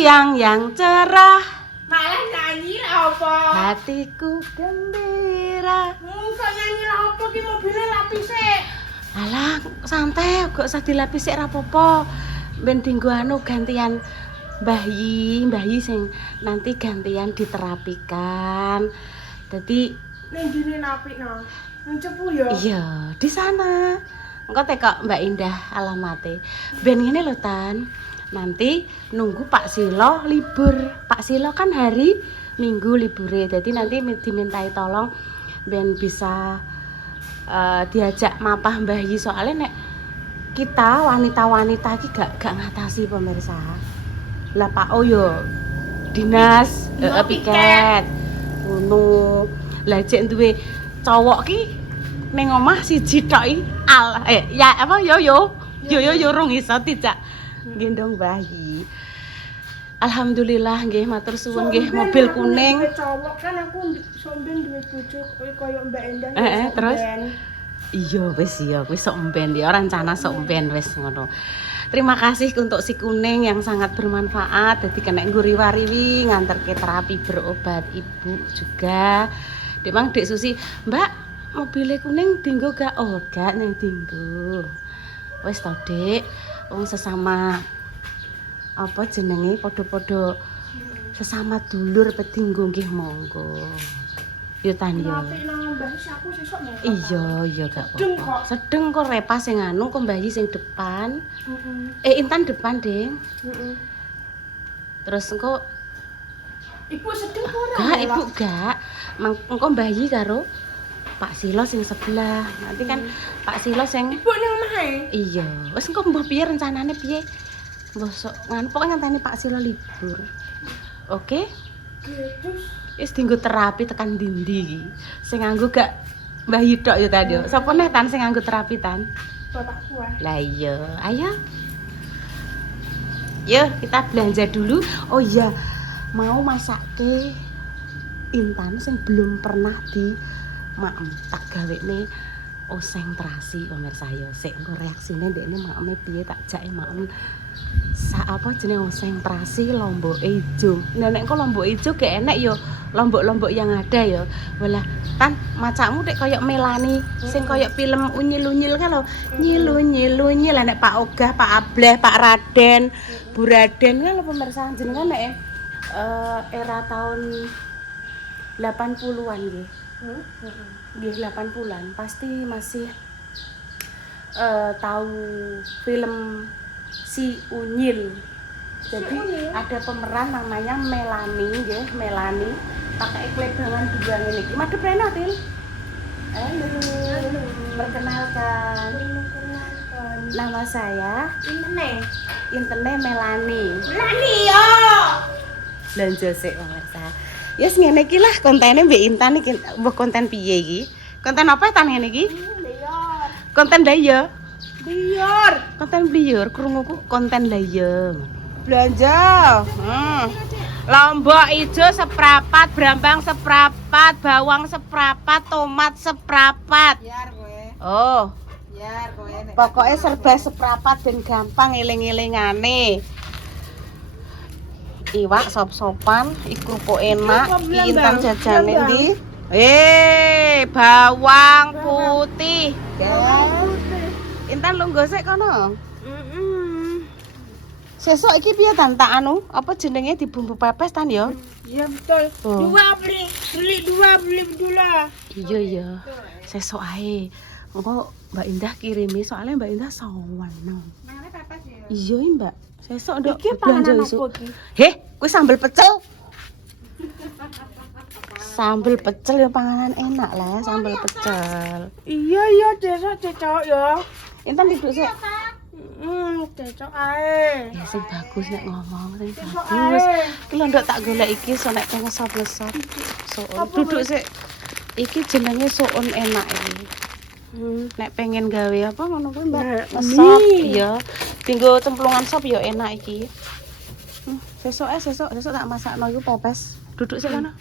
siang yang cerah. Malah nyanyi lah apa? Hatiku gembira. Kok nyanyi lah apa ki mobilnya lapis e. Alah, santai, gak usah dilapis sik rapopo. Ben dinggo anu gantian Mbah Yi sing nanti gantian diterapikan. Jadi Ning dine napikno. Ning cepu ya. iya, di sana. Engko tekok Mbak Indah alamate. Ben ngene lho Tan. Nanti nunggu Pak Silo libur. Pak Silo kan hari Minggu libure. Jadi nanti dimintai tolong ben bisa diajak mapah Mbah Yi soalnya nek kita wanita-wanita iki gak ngatasi pemirsa. Lah Pak O yo dinas piket. Ngono. Lah cek duwe cowok ki ning omah siji tok iki ya apa yo rung iso dijak gendong bayi. Alhamdulillah nggih matur suwun nggih mobil kuning. Cowok kan aku somben duwe bojo koyo Mbak Endah. Terus iya wis sok emben ya rencana sok emben wis ngono. Terima kasih untuk si kuning yang sangat bermanfaat. Jadi kena nguri-wariwi nganterke terapi berobat ibu juga. Demang Dek Susi, Mbak, mobilnya kuning dinggo gak? Oh, gak neng dinggo. Wis to, Dek. Wong sesama apa jenenge padha-padha sesama dulur pedinggo nggih monggo. Yo Tan yo. Tapi nang Mbah aku sesuk mau. Iya gak apa-apa. Sedeng kok Repa sing anu kok Mbah sing depan. Intan depan, Ding. Terus engko Ibu sedeng ora? Gak, Ibu gak. Engko Mbah karo Pak Silo sing sebelah. Nanti kan Pak Silo sing Ibu ning omahe. Iya. Wis engko mbah piye rencanane piye? Mbah sok ngan pokoke nganteni Pak Silo libur. Oke? Terus Wis dinggo terapi tekan dindi iki. Sing nganggo gak Mbah Yi tok ya Tan yo. Sapa neh Tan sing nganggo terapi Tan? bapakku ah. Lah iya, ayo. Yuk, kita belanja dulu. Oh iya, mau masake Intan sing belum pernah di maem tak gawekne oseng terasi pemirsa yo. Sik engko reaksine ndekne maeme piye tak jake maem. Apa jenenge oseng terasi lombok ijo. Nek kok lombok ijo gak enek yo lombok-lombok yang ada yo. Walah, Tan macakmu nek koyo Melani sing koyo film unyil-unyil kan lho. Nyil-unyil nek Pak Ogah, Pak Ableh, Pak Raden, Bu Raden kan lho pemirsa jenengan nek era tahun 80-an nggih. Nggih 80-an pasti masih tahu film Si Unyil. Jadi ada pemeran namanya Melani nggih, Melani pakai kelebangan dua ngene iki. Madhep rene Til. Halo. Perkenalkan. Nama saya Intene Melani. Melani yo. Belanja sik pemirsa. Yes ngene iki lah kontene Mbak Intan iki. Mbok konten piye iki? Konten apa Tan ngene iki? Lior. Konten lah ya. Lior. Konten liur krunguku konten lah ya. Belanja. Lombok ijo seprapat, brambang seprapat, bawang seprapat, tomat seprapat. Biar kowe. Oh, Biar kowe nek. pokoknya serba seprapat dan gampang eling-elingane. Iwak sop-sopan, iku kok enak, Intan jajane ndi? Bawang putih. Intan lungguh sik kono. Sesuk iki piye Tan tak anu? Apa jenenge dibumbu pepes Tan ya? Iya betul. Oh. Beli dua lah. Iya. Sesuk ae. Engko Mbak Indah kirimi soalnya Mbak Indah sawan. Mana pepes ya? Iya, Mbak. Sesuk nduk Iki belanja panganan isu. apa iki? Heh, kuwi sambel pecel. Sambel pecel ya panganan enak lah, sambel pecel. Iya, cecok ya. Intan duduk sik. Cecok ae. Ya sing bagus nek ngomong, sing Cecok bagus. ae. Iki lho nduk tak golek iki so nek ngesop-ngesop. Soon duduk sik. Iki jenenge soon enak iki. Nek pengen gawe apa ngono kuwi Mbak? Ngesop iya. Tinggo cemplungan sop ya enak iki. Sesuk tak masakno iku pepes. Duduk sik kono.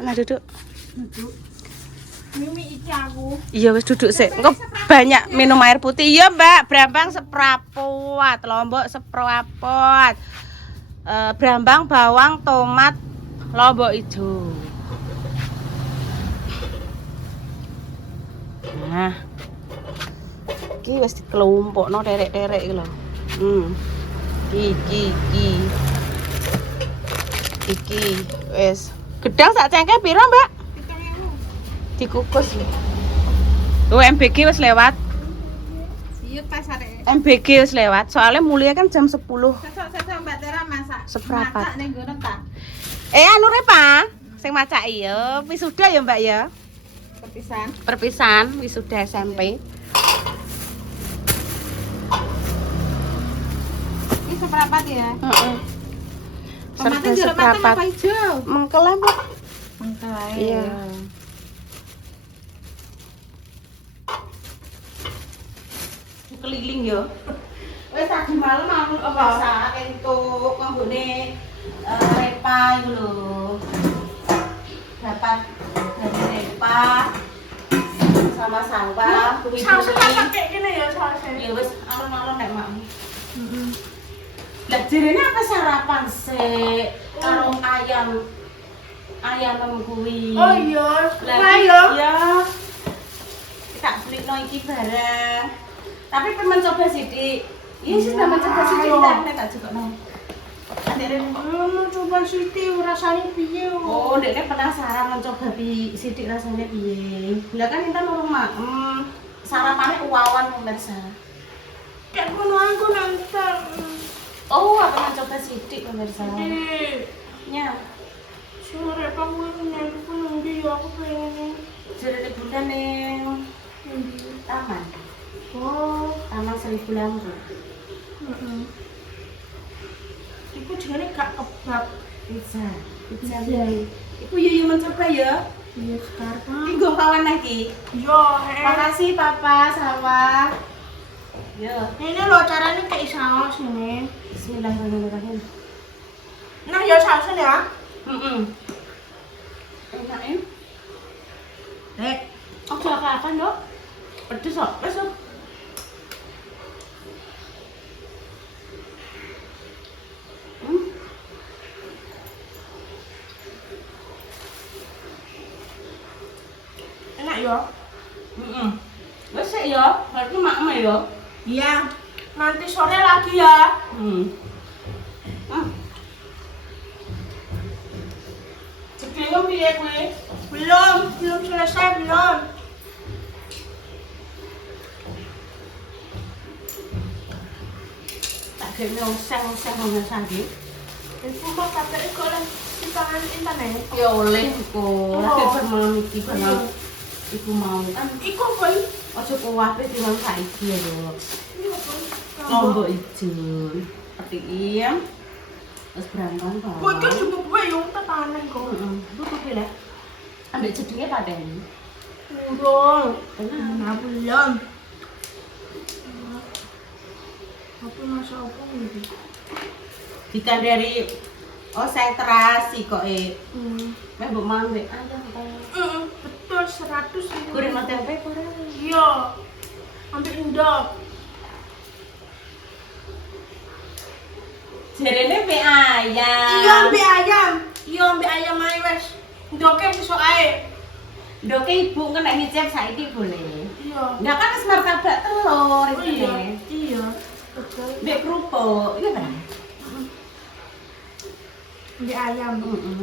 Nah duduk. Mimi iki aku. Iya wis duduk sik. Engko banyak minum air putih. Iya, Mbak. Brambang seprapat, lombok seprapat. brambang, bawang, tomat, lombok ijo. Nah, iki wis dikelompokno terek-terek iki lho. Iki wis. Gedang sak cengkeh piro, Mbak? Dikukus. Tuh MBG wis lewat. Iya pas arek. MBG wis lewat. Soalnya mulai kan jam 10. Sesuk Mbak Tera masak. Seprapat. Masak ning ngono ta. Anu re, Pak. Sing macak iya, wisuda ya, Mbak ya. Perpisahan wisuda SMP. Ini seprapat ya? Heeh. Tomatnya jeruk matang apa hijau? Mengkel lah, Mbak. Mengkel ae. Iya. Keliling ya. Wis tadi malam aku masak entuk kanggone repa iku lho. Dapat dari repa sama sawah, kuwi. Saus masak kayak gini ya sausnya. Ya wis alon-alon nek mak. Lah jirene apa sarapan sih? Karo ayam kuwi. Oh iya, Lah ayo. iya. Tak beli iki barang. Tapi pengen mencoba sidik. Iya sih pengen mencoba sidik nek tak jukokno. Adek Mau coba siti rasanya piye? oh, dekne penasaran mencoba sidik rasanya piye. Lah kan intan urung maem. Sarapane uwawan pemirsa. Kayak ngono aku nonton. Oh, aku mencoba sidik pemirsa. Di Nya, sore kamu nyanyiku nanti ya aku pengen jerene bunda ning taman. oh Taman 1000 lampu. iku jenenge gak kebab Pizza. Pizza. Iku yo mencoba ya. iya sekarang Iki nggo kawan lagi. yo Makasih Papa sawah. Yo, ini loh caranya kayak saus ini bismillahirrahmanirrahim. nah ya sausnya ya Enak ya? Ojo apa-apa, Dok. Pedes kok. Wes, Dok. enak ya Wes sik ya, berarti makme ya. iya nanti sore lagi ya Sebelum piye kuwi? belum selesai belum Tak kene oseng-oseng ngono saiki. itu mah kakek kok lah simpangan internet Ya oleh kok. Lagi bermalam iki karena iku mau kan iku boy ojo kuwatir timbang saiki ya, Dok. lombok Lombok ijo. Petik terus berambang bawang. bocor juga gue yang panen kok Heeh. Tutup ya. Ambek jedenge pateni. urung Tenang. nah belum apa masa apa ini Ditandari oseng terasi kok Meh mbok mangan mbek ayam ta. betul 100 ini Goreng no tempe ora. iya ambil endok Jarene pe ayam. iya ambil ayam ae wes endoknya besok ae Ndoke ibu kan nek ngicip saiki boleh. iya Ndak kan wis martabak telur oh iki. iya iya betul Mbek kerupuk, iya kan? ambil ayam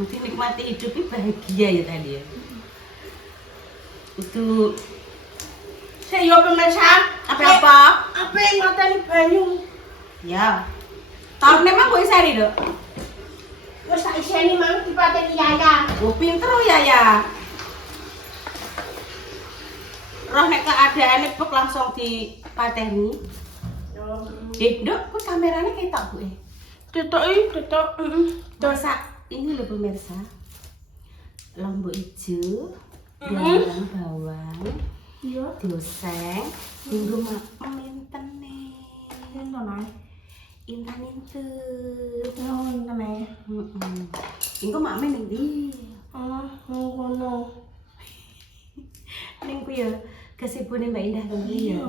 Dinikmati hidup ini bahagia ya tadi ya. Itu saya pemirsa apa? apa yang ngatani banyu Ya. Tahun memang gue sari, Dok. wes tak iseni mang dipateni yaya Oh, pinter oh ya. Roh nek keadaane bek langsung dipateni. Dok, kok kameranya kayak tak gue? tetok Dosa ini loh pemirsa. Lombok ijo, bawang, iya dioseng, minggu minten nih. Pinten ae. Intan itu. Oh, pinten ae. Engko makme ning ndi? Ngono. Ning ku ya kesibune Mbak Indah to ya.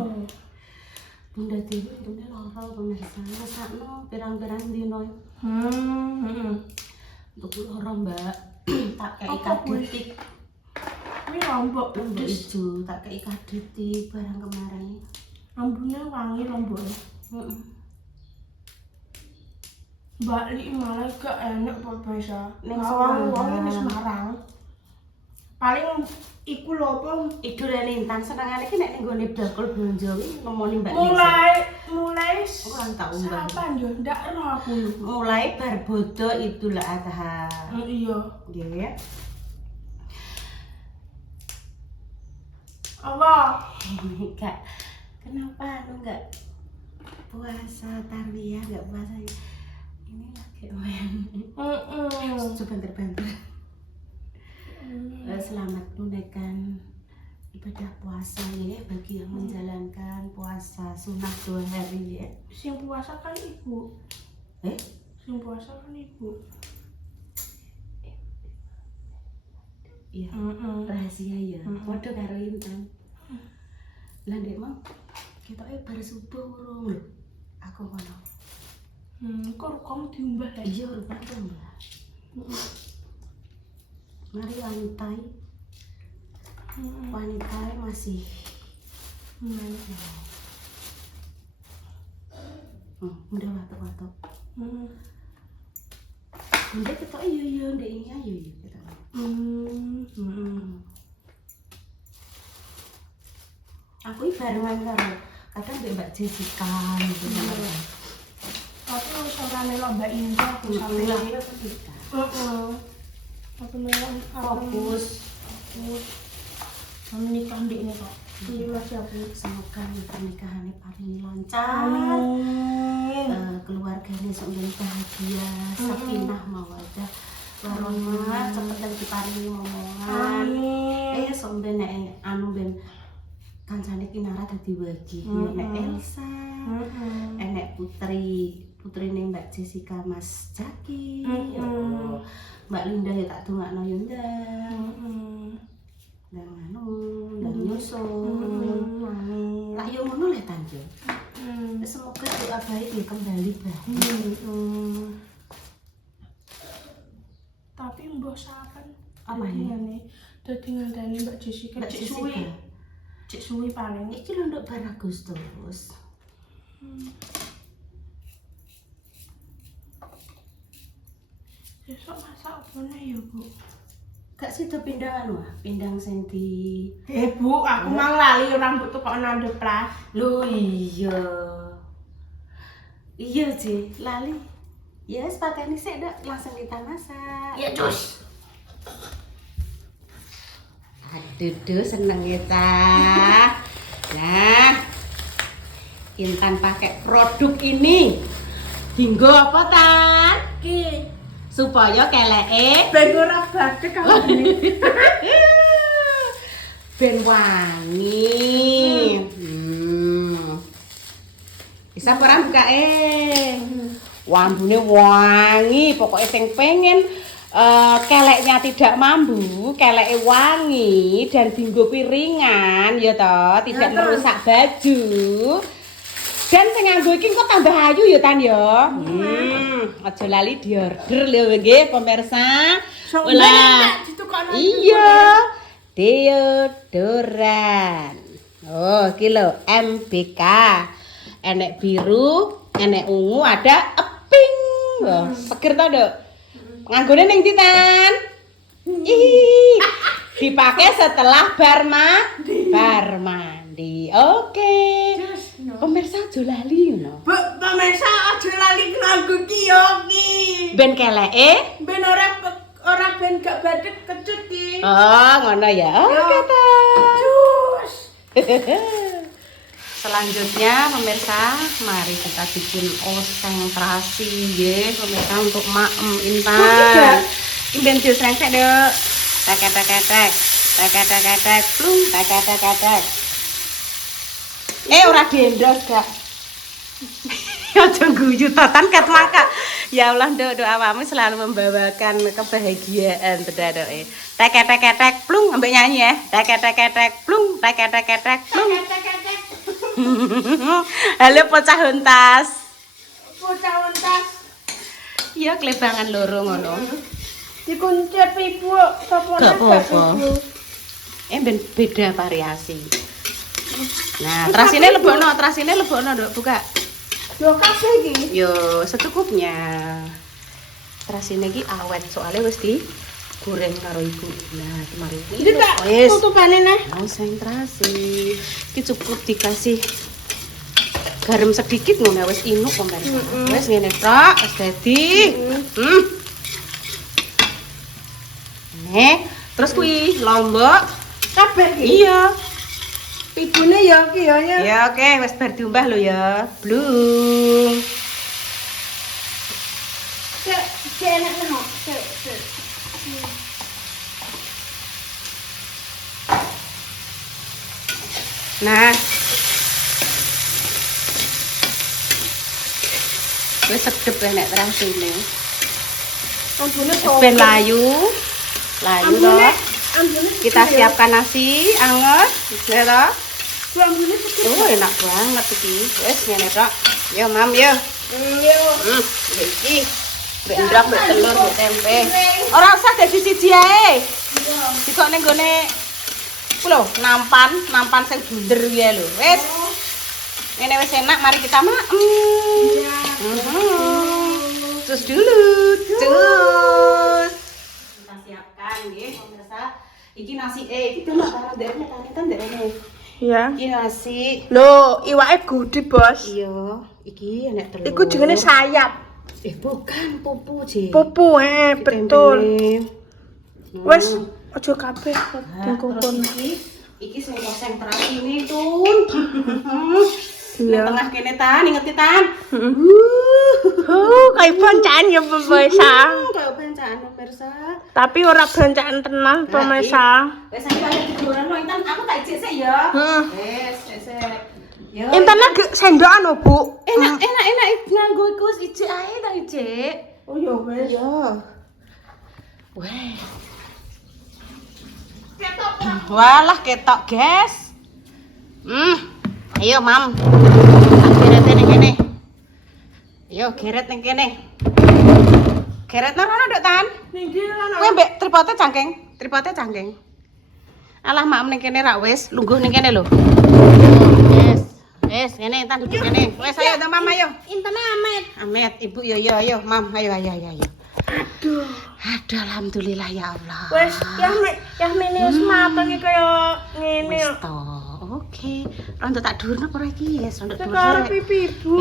Bunda Dewi untungnya loro pemirsa. Masakno pirang-pirang dino Untuk loro Mbak, tak kei Apa kuwi? kadetik. Ini lombok Lombok pedes. ijo, tak kei kadetik barang kemarin. Lomboknya wangi lomboknya. Mbak Li malah gak enak Pak Besa. Ning Bawang Semarang. wong ini Semarang. Paling iku lho apa Idole Intan senengane ki nek ning gone bakul blonjo kuwi nemoni Mbak mulai Orang tak umbah. kapan yo ndak roh aku. Mulai bar bodo Idul Adha. Iya. Nggih. Allah. Enggak. Kenapa lu enggak puasa tarwiyah, enggak puasa ini lagi main. Coba bantu. Selamat menunaikan ibadah puasa ya bagi yang menjalankan puasa sunnah 2 hari ya. Sing puasa kan ibu. Sing puasa kan ibu. Iya. Rahasia ya. Padha karo Intan. Lah ndek mau ketoke bar subuh urung lho. Aku ngono. Kok kamu diumbah ya? Iya rupane to, Mbak. Mari wanita masih udah watuk-watuk. Ndek ketok iya ndek ini ayo ya ketok. Aku iki barengan karo kadang Mbak Jessica gitu. Tapi wis ora melok Mbak Indah aku sampe. Aku melok Fokus menikah ndek ini kok. Iya masih aku. semoga pernikahannya paling lancar. Keluarganya sampeyan bahagia, sakinah mawaddah warahmah, cepet diparingi momongan. Sampeyan nek anu ben kancane kinara dadi wagi. Nek Elsa, enek putrine Mbak Jessica Mas Jaki. Ya Allah. Mbak Linda ya tak dongakno yo ndang. Dan anu, dan nyusun. Lah yo ngono le Tanjo. Semoga doa baik ya kembali baik. Tapi mbok sapan Apa ya? Dadi ngandani Mbak Jessica Mbak cek Jessica. suwi. Cek suwi paling. Iki lho nduk bar Agustus. Besok masak apa nih ya, Bu? Gak sida pindah anu, pindang sing di Bu, aku mang lali rambut tuh kok nandep plas. lho iya. Iya, Ji, lali. Ya, sepateni sik nduk langsung kita masak. Ya, Cus. Aduh, seneng ya, Cah. Nah, Intan pakai produk ini. Hinggo apa, Tan? Ki, Supaya keleke ben ora badhe kamu ini. ben wangi. Bisa ora bukake? Wambune wangi, pokoknya sing pengen keleknya tidak mambu, keleke wangi dan dinggo piringan ya toh, tidak merusak baju. Dan sing nganggo iki kok tambah ayu ya Tan ya. Aja lali diorder lho nggih pemirsa. Lah. Iya. Deodoran. Oh, iki lho MBK. Enek biru, enek ungu, ada pink. Wah, seger to, Nduk. Nganggone ning ndi, Tan? Ih. Dipakai setelah bar mandi. Oke. Pemirsa aja lali ngono. Bu, pemirsa aja lali nganggo kiyoki. Ben keleke. Ben ora ben gak badhe kecut ki. Oh, ngono ya. Oke, Tan. Cus. Selanjutnya pemirsa, mari kita bikin oseng terasi nggih, pemirsa untuk maem Intan. Iki ben diosreng-sek, Nduk. Tek-tek-tek. Tek-tek-tek, plung, tek-tek-tek. Ora diendos, Kak. Aja guyu totan kat maka. Ya Allah, Nduk, awakmu selalu membawakan kebahagiaan tedadoke. Tek-tek-tek, plung, ambek nyanyi ya. Tek-tek-tek, plung, tek-tek-tek, plung. Halo pocah untas. Bocah untas. Ya klebangan loro ngono. Dikuncir ibu sapa Gak nek apa-apa. ibu. Ben beda variasi. Nah, terasine lebokno, Nduk, buka. Yo kabeh iki. Yo, secukupnya. Terasine iki awet soalnya wis di goreng karo ibu. Nah, kemari. Iki tak tutupane nih. Konsentrasi. Iki cukup dikasih garam sedikit ngono wis inuk pemirsa. Wis ngene tok, wis dadi. Nih, terus kuwi lombok Kabeh iki. iya. Ibune ya iki ya. Ya oke, wis bar diumbah lho ya. Blung. Cek enak nang. Cek. Nah. Wis sedep nek terasine. Ambune Ben layu. Layu toh. Ambune Kita siapkan nasi anget, ya toh. ambune sedikit. Oh, enak banget iki. Wis ngene tok. Yo, Mam, yo. Yo. Iki. Mbek ndrak, mbek telur, mbek tempe. Ora usah dadi siji ae. Dikok ning gone ku lho, nampan sing bunder kuwi lho. Wis. Ini wis enak, mari kita maem. Cus dulu, cus. Kita siapkan nggih, pemirsa. Iki nasi iki dulu karo ndekne kan ndekne. Ya. Iki nasi. Loh, iwake gede, Bos. Iya, iki enek telur. Iku jenenge sayap. Bukan pupu, Ji. Pupu betul. Ditempeli. Wes, aja kabeh dikukun. Iki sing konsentrasi ini, Tun. Iya. Tengah kene Tan, ingeti Tan. Kayak bancaan ya pemirsa. Kayak bancaan pemirsa. Tapi ora bancaan tenan pemirsa. Wes ayo digoreng lo Intan, aku tak ijek sik ya. Wes, sik. Yo. Intane sendokan lho, Bu. Enak nganggo iku ijek ae tak ijek. Oh ya wes. Yo. Weh. Walah ketok, guys. Ayo, Mam. Tak geret ning kene. Yo, geret ning kene. Geret nang rono, Dok Tan. Ning ndi lan. Kowe mbek tripote cangking. Alah, Mam ning kene ra wis, lungguh ning kene lho. Wes, ngene Tan duduk kene. Wes ayo ta Mam ayo. Intane amet. Amet, Ibu yo ayo, Mam, ayo. Aduh. Aduh, alhamdulillah ya Allah. Wes, ya mene wis mateng iki kaya ngene. Wis to. Oke. Rondo tak dhuwurno apa iki? Yes, rondo dhuwur. Sekarang pipi Ibu.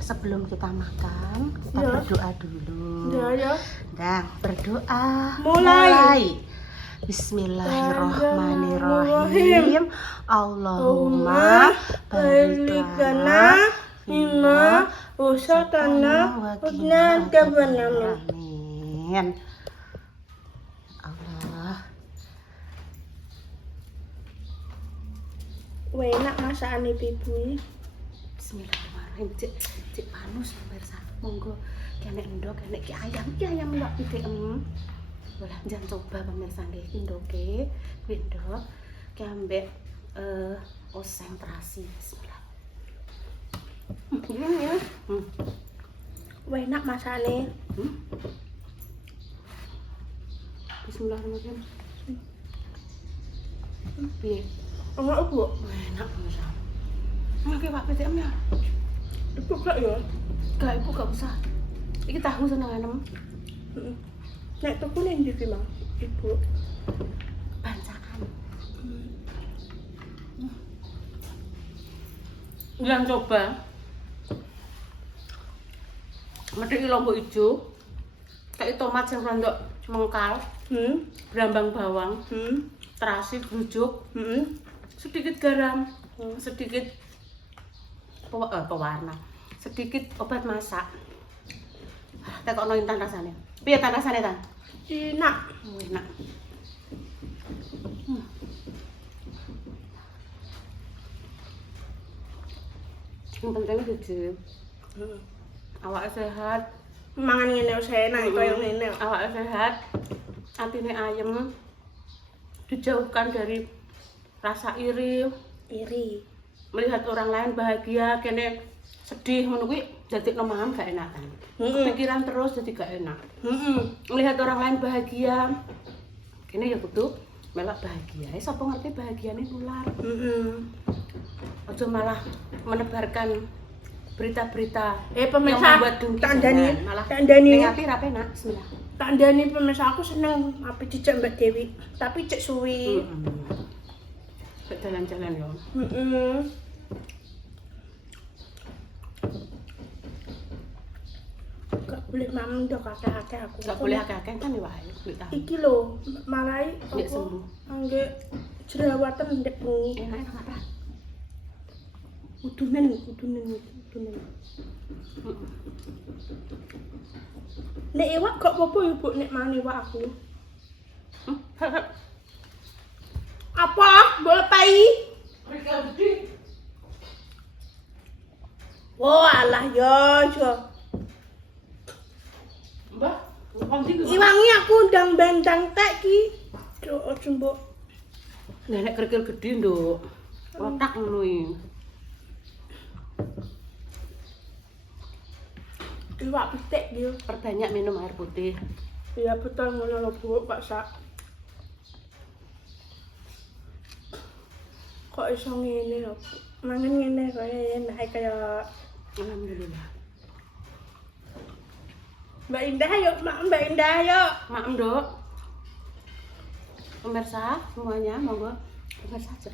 Sebelum kita makan, kita Ya. berdoa dulu. Ya. Nah, berdoa. Mulai. Bismillahirrahmanirrahim. Allahumma barik lana mimma usatana wa qina adzabannar. Amin. Allah. Enak masakane Ibu. Bismillahirrahmanirrahim. Cek panus pemirsa. Monggo kene endok, kene ki ayam lho iki. Boleh jangan coba pemirsa nggih indoke, endok ki ambek konsentrasi. Bismillah. Ya. Enak masakane. Bismillahirrahmanirrahim. Piye? Enak Bu. Enak pemirsa. Oke, Pak PTM ya. Ibu gak ya? Gak, Ibu gak usah. Iki tahu senenganem. Nek tuku ning ndi Mang? Ibu. Bancaan. Jangan coba. Medheki lombok ijo. Kayak tomat sing rondok mengkal, brambang bawang, terasi grujuk, sedikit garam, sedikit pewarna, sedikit obat masak. Tekokno Intan rasane. Piye Tan rasane Tan? Enak. Enak. Yang penting siji. Awake sehat, Mangan ngene wis enak kaya ngene. awake sehat, atine ayem, dijauhkan dari rasa iri, Iri. melihat orang lain bahagia, kene sedih ngono kuwi dadi lemahan gak enak kan. Kepikiran terus jadi gak enak. Melihat orang lain bahagia. Kene ya kudu melok bahagia. Sapa ngerti bahagiane nular. Aja malah menebarkan berita-berita Pemirsa, yang membuat dengki. tandani, Malah tandani. ning ati ra penak. Bismillah. Tandani pemirsa aku seneng apa dijak Mbak Dewi, tapi cek suwi. Jalan-jalan yo. Gak boleh mamang dok kakek aku. Gak boleh akeh-akeh kan ya wae. Iki lho, malai Nek sembuh. Angge jerawatan ndek bengi. Enak apa? Udunen. Nek iwak gak apa-apa ya, Bu, nek mangan iwak aku. Apa? Boleh pai? Oh, alah yo. Mbak, konti ku. Iwangi aku ndang bendang tek ki. Cuk, jembok. Nek kerikil gedhe, Nduk. Otak ngono iki. Iwak pitik dia. Perbanyak minum air putih. Iya betul ngono lho, Bu, Pak Sak. Kok iso ngene lho, Bu? Mangan ngene kaya enak kaya Alhamdulillah. Mbak Indah yuk, Mbak Indah yuk. Maem, Nduk. Pemirsa semuanya monggo pemirsa aja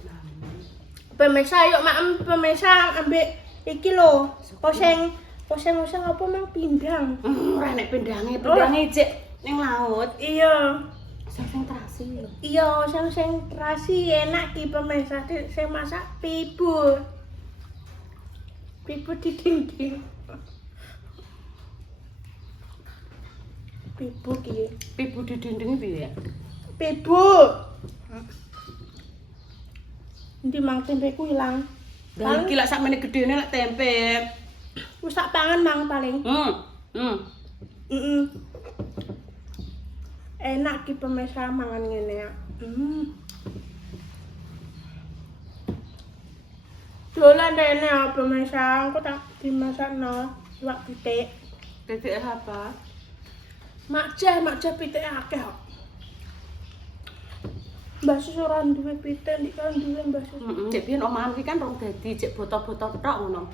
Pemirsa yuk, pemirsa ambek iki lho. Poseng apa mang pindang. Ora nek pindange cek ning laut. Iya. Konsentrasi lho. Iya, sing terasi enak ki pemirsa sing masak pibu. Pibu di dinding. Pibu ki. Pibu di dinding piye? Pibu. Ndi mang tempeku ilang. Lah iki lak sakmene gedene lak tempe. Wis tak pangan mang paling. Enak ki pemirsa mangan ngene ya. Dolan dene ya pemirsa, aku tak dimasakno iwak pitik. Pitik apa? Makjah pitik akeh kok. Mbah Sus ora duwe pitik, ndik kan duwe Mbah Sus. Cek biyen omahan iki kan rong dadi, cek botol-botol tok ngono.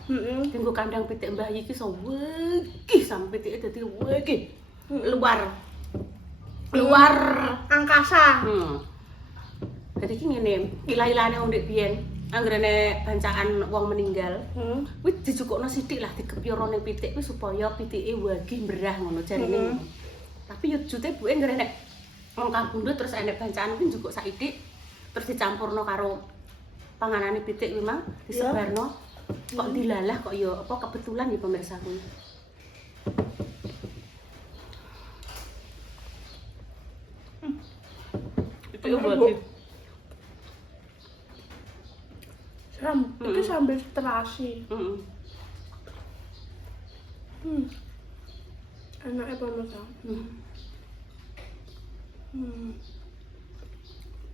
Tinggo kandang pitik Mbah iki iso wegih sampe pitike dadi wegih. Luar angkasa. Jadi iki ngene, ilah-ilahane wong ndek biyen, anggrene bancaan wong meninggal, wis dijukukno sithik lah digepyoro ning pitik kuwi supaya pitike wagih merah ngono jarine. Tapi yo jute buke nggere nek wong kabundut terus enek bancaan kuwi njukuk saithik terus dicampurno karo panganane pitik kuwi mang disebarno. Kok dilalah kok yo apa kebetulan ya pemirsa kuwi. Itu wagih. Itu sambil terasi. Enaknya pemirsa.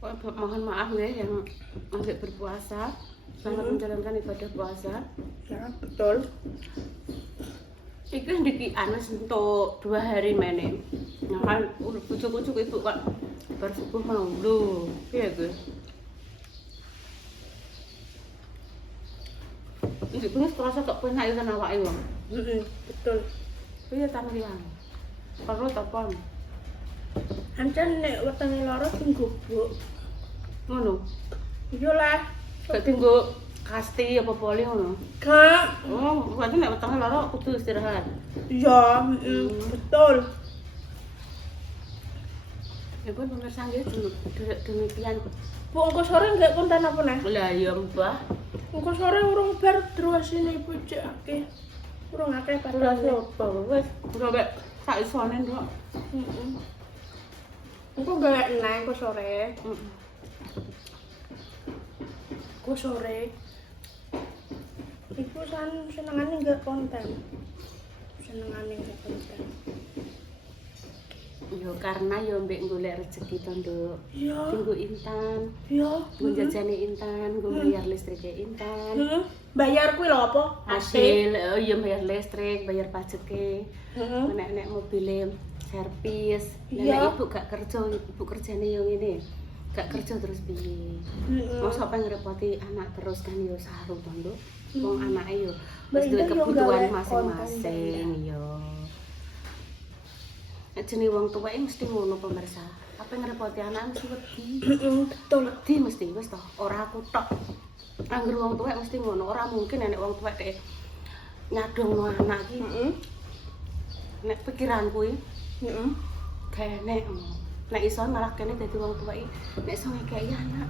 Mohon maaf ya yang masih berpuasa. Selamat menjalankan ibadah puasa. Ya, betul. Iki ndikian wis entuk 2 hari meneh. Nah kan ujuk-ujuk ibu kok bar subuh mau lho. Piye kuwi? Iki wis kerasa tok penak kan awake wong. Betul. Piye ta riyan? Perut apa? Ancen nek wetenge lara tinggo buk. Ngono. Iya lah. Gak tinggo kasti apa poli ngono. Gak. Oh, berarti nek wetenge lara kudu istirahat. Iya, betul. Ya pun pemirsa nggih demikian. Bu, engko sore nggak konten apa nih? Lah ya Mbah. Engko sore urung bar terus ini ibu cek akeh. Urung akeh Ora padahal. apa wis sampe sak isone nduk. Engko gak enak engko sore. Engko sore. Iku senengane nggak konten. Senengane nggak konten. Yo karena yo mbek golek rezeki to nduk. Iya. Tinggu Intan. Iya. Nggo jajane Intan, nggo bayar listrike Intan. bayar kuwi lho apa? hasil iya bayar listrik, bayar pajeke. Heeh. Nek mobilnya servis. Iya. Nek ibu gak kerja, ibu kerjane yo ngene. Gak kerja terus piye? Mosok pengen ngrepoti anak terus kan yo saru to, Nduk. Wong anake yo wis duwe Mbak Indah yo kebutuhan gawe masing-masing yo. Nek jenenge wong tuwek mesti ngono pemirsa. Apa ngrepoti anak mesti wedi. Betul. Wedi mesti wis toh, ora aku tok. Angger wong tuwek mesti ngono, ora mungkin nek wong tuwek dhek nyadongno anak iki. Heeh. Nek pikiranku iki Heeh. kene nek iso malah kene dadi wong tuwek iki nek iso ngekeki anak.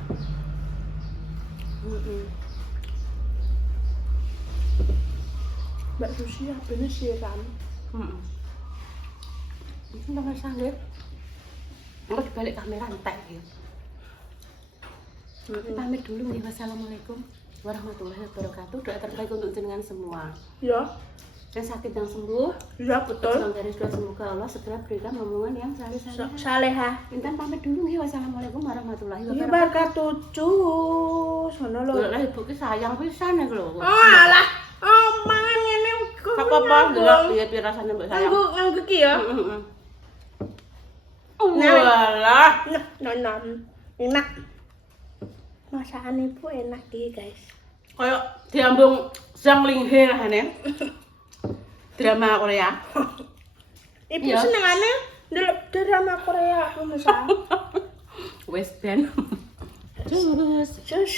Mbak Susi apene siram. Itu nomor sanggit. Engko dibalik kamera entek ya. Pamit dulu nih. Wassalamualaikum warahmatullahi wabarakatuh. Doa terbaik untuk jenengan semua. Ya. Yang sakit yang sembuh. Ya betul. Sedang garis doa semoga Allah segera berikan omongan yang saleh-saleh. Salehah. Intan pamit dulu nih. Wassalamualaikum warahmatullahi Iya wabarakatuh. barkatuh cus. Ngono lho. Lah ibu ki sayang pisan ya lho. Oh alah. Oh mangan ngene kok. Gak apa-apa, delok piye rasane mbok sayang. Nganggo ki ya. Walah. Nah, enak. Masakan ibu enak iki, guys. Kayak diambung Zhang Linghe rasane. Drama Korea. Ibu Iya. senengane ndelok drama Korea pemirsa. West Band. Terus. Cus.